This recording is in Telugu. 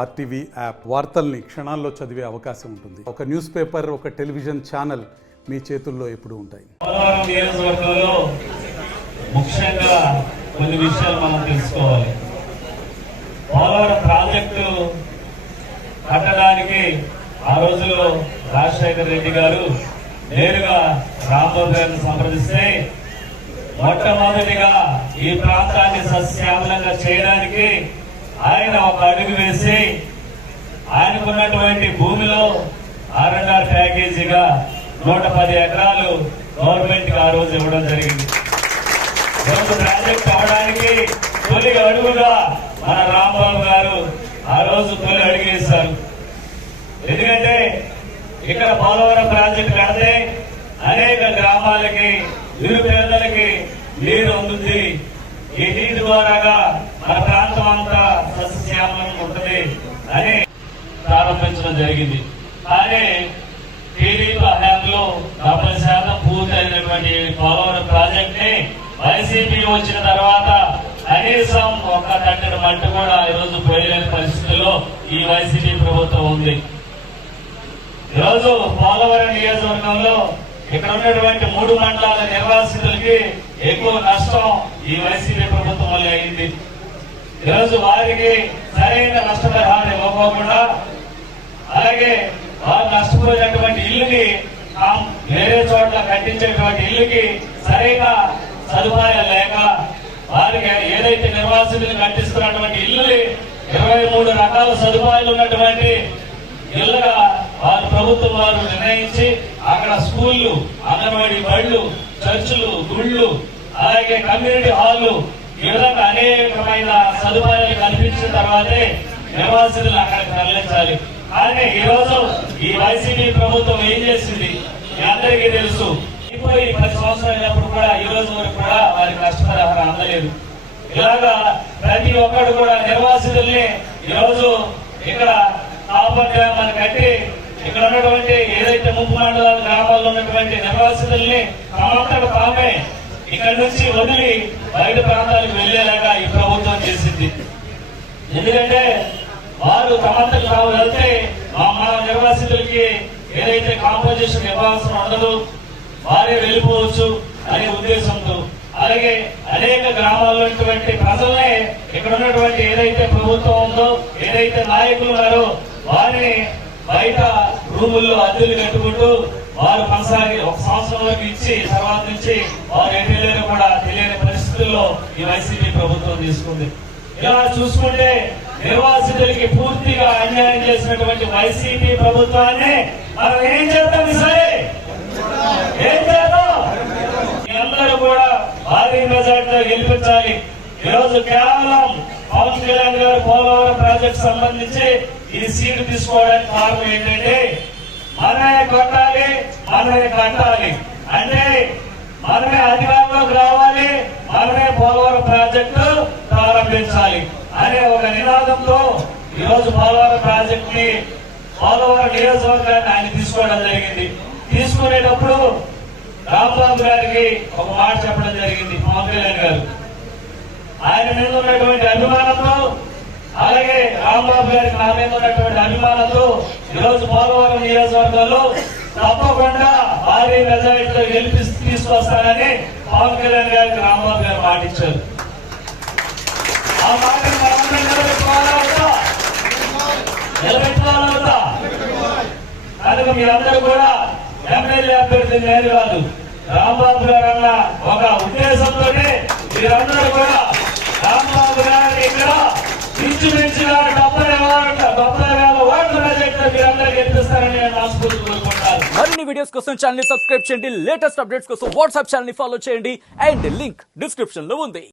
ఆర్టీవీ యాప్ వార్తల్ని క్షణాల్లో చదివే అవకాశం ఉంటుంది. ఒక న్యూస్ పేపర్, ఒక టెలివిజన్ ఛానల్ మీ చేతుల్లో ఎప్పుడూ ఉంటాయి. పోలవరం నియోజకవర్గంలో ముఖ్యంగా కొన్ని విషయాలు మనం తెలుసుకోవాలి. పోలవరం ప్రాజెక్టు కట్టడానికి ఆ రోజులో రాజశేఖర రెడ్డి గారు నేరుగా రాంబాబు గారిని సంప్రదిస్తే మొట్టమొదటిగా ఈ ప్రాంతాన్ని సస్యశ్యామలంగా చేయడానికి ఆయన ఒక అడుగు వేసి ఆయనకున్నటువంటి భూమిలో R&R ప్యాకేజీగా 110 ఎకరాలు గవర్నమెంట్ కి ఆ రోజు ఇవ్వడం జరిగింది. ప్రాజెక్ట్ అవడానికి తొలి అడుగుగా మన రాంబాబు గారు ఆ రోజు తొలి అడుగు వేశారు. ఎందుకంటే ఇక్కడ పోలవరం ప్రాజెక్టు కడితే అనేక గ్రామాలకి, నిరుపేదలకి నీరు అందుతుంది. ఈ నీటి ద్వారాగా మన ప్రాంతం అంతా సస్యశ్యామలంగా ఉంటుంది అని ప్రారంభించడం జరిగింది. కానీ టీడీపీ హయాంలో 70% పూర్తయినటువంటి పోలవరం ప్రాజెక్ట్ ని వైసీపీ వచ్చిన తర్వాత కనీసం ఒక్క తట్టడి మట్టి కూడా ఈరోజు పోయలేని పరిస్థితుల్లో ఈ వైసీపీ ప్రభుత్వం ఉంది. ఈరోజు పోలవరం నియోజకవర్గంలో ఇక్కడ ఉన్నటువంటి 3 మండలాల నిర్వాసితులకి ఎక్కువ నష్టం ఈ వైసీపీ ప్రభుత్వం వల్ల అయింది. ఈరోజు వారికి సరైన నష్టపరిహారం ఇవ్వకుండా, అలాగే వారు నష్టపోయినటువంటి ఇల్లుకి వేరే చోట్ల కట్టించేటువంటి ఇల్లుకి సరైన సదుపాయాలు లేక, వారికి ఏదైతే నిర్వాసితులు కట్టిస్తున్నటువంటి ఇల్లుని 23 రకాల సదుపాయాలు ఉన్నటువంటి ఇళ్లుగా వారు ప్రభుత్వం వారు నిర్ణయించి అక్కడ స్కూళ్లు, అంగన్వాడీ బళ్ళు, చర్చిలు, గుళ్ళు, అలాగే కమ్యూనిటీ హాళ్లు, ఈ విధంగా అనేకమైన సదుపాయాలు కల్పించిన తర్వాతే నిర్వాసితులు అక్కడికి తరలించాలి. కానీ ఈ రోజు ఈ వైసీపీ ప్రభుత్వం ఏం చేసింది మీ అందరికీ తెలుసు. ఇప్పుడు 10 సంవత్సరాలప్పుడు కూడా ఈ రోజు వరకు కూడా వారికి నష్టపరిహారం అందలేదు. ఇలాగా ప్రతి ఒక్కరు కూడా నిర్వాసితుల్ని ఈరోజు ఇక్కడ కాపర్ డ్యామ్ కట్టి ఇక్కడ ఉన్నటువంటి ఏదైతే ముంపు మండలాల గ్రామాల్లో ఉన్నటువంటి నిర్వాసితుల్ని తమంతట తామే ఇక్కడ నుంచి వదిలి బయట ప్రాంతాలకు వెళ్లేలాగా ఈ ప్రభుత్వం చేసింది. ఎందుకంటే వారు తమంతకు తాము వెళ్తే మన నిర్వాసితులకి ఏదైతే కాంపోజిషన్ ఇవ్వాల్సిన ఉండదు, వారే వెళ్ళిపోవచ్చు అనే ఉద్దేశంతో, అలాగే అనేక గ్రామాల్లో ఉన్నటువంటి ప్రజల్ని ఇక్కడ ఉన్నటువంటి ఏదైతే ప్రభుత్వం ఉందో, ఏదైతే నాయకులు ఉన్నారో వారిని బయట రూముల్లో అద్దెలు కట్టుకుంటూ వారు కొనసాగి 1 సంవత్సరం వరకు ఇచ్చి తర్వాత నుంచి వారు ఎటు వెళ్ళారో కూడా తెలియని పరిస్థితుల్లో ఈ వైసీపీ ప్రభుత్వం తీసుకుంది. ఇలా చూసుకుంటే నిర్వాసితులకి పూర్తిగా అన్యాయం చేసినటువంటి వైసీపీ ప్రభుత్వాన్ని మనం ఏం చేద్దాం? సరే ఏం చేద్దాం? అందరూ కూడా భారీ మెజార్టీతో గెలిపించాలి. ఈరోజు కేవలం పవన్ కళ్యాణ్ గారు పోలవరం ప్రాజెక్ట్ సంబంధించి ఈ సీటు తీసుకోవడానికి కారణం ఏంటంటే మనమే కొట్టాలి, మనమే కట్టాలి, అంటే మనమే అధికారంలోకి రావాలి, మనమే పోలవరం ప్రాజెక్టు ప్రారంభించాలి అనే ఒక నినాదంతో ఈరోజు పోలవరం ప్రాజెక్ట్ ని, పోలవరం నియోజకవర్గాన్ని ఆయన తీసుకోవడం జరిగింది. తీసుకునేటప్పుడు రాంబాబు గారికి ఒక మాట చెప్పడం జరిగింది. పవన్ కళ్యాణ్ గారు ఆయన మీద ఉన్నటువంటి అభిమానంతో, అలాగే రాంబాబు గారికి నా మీద ఉన్నటువంటి అభిమానంతో ఈరోజు పోలవరం నియోజకవర్గంలో తప్పకుండా భారీ మెజారిటీతో గెలిపి తీసుకొస్తానని పవన్ కళ్యాణ్ గారికి రాంబాబు గారు మాటిచ్చారు. ఆ మాటను నిలబెట్టుకోవాలవుతా. కనుక మీరందరూ కూడా ఎమ్మెల్యే అభ్యర్థి నేను కాదు, రాంబాబు గారు అన్న ఒక ఉద్దేశంతో మీరందరూ కూడా రాంబాబు గారిని ఇక్కడ ఇంచుమించుగా 70,000 ఓట్ల మెజారిటీతో మీరందరూ గెలిపిస్తారని నేను మనస్ఫూర్తిగా కోరుకుంటున్నాను. మరిన్ని వీడియోస్ కోసం ఛానల్ ని సబ్స్క్రైబ్ చేయండి, లేటెస్ట్ అప్డేట్స్ కోసం వాట్సాప్ ఛానల్ ని ఫాలో చేయండి, అండ్ లింక్ డిస్క్రిప్షన్ లో ఉంది.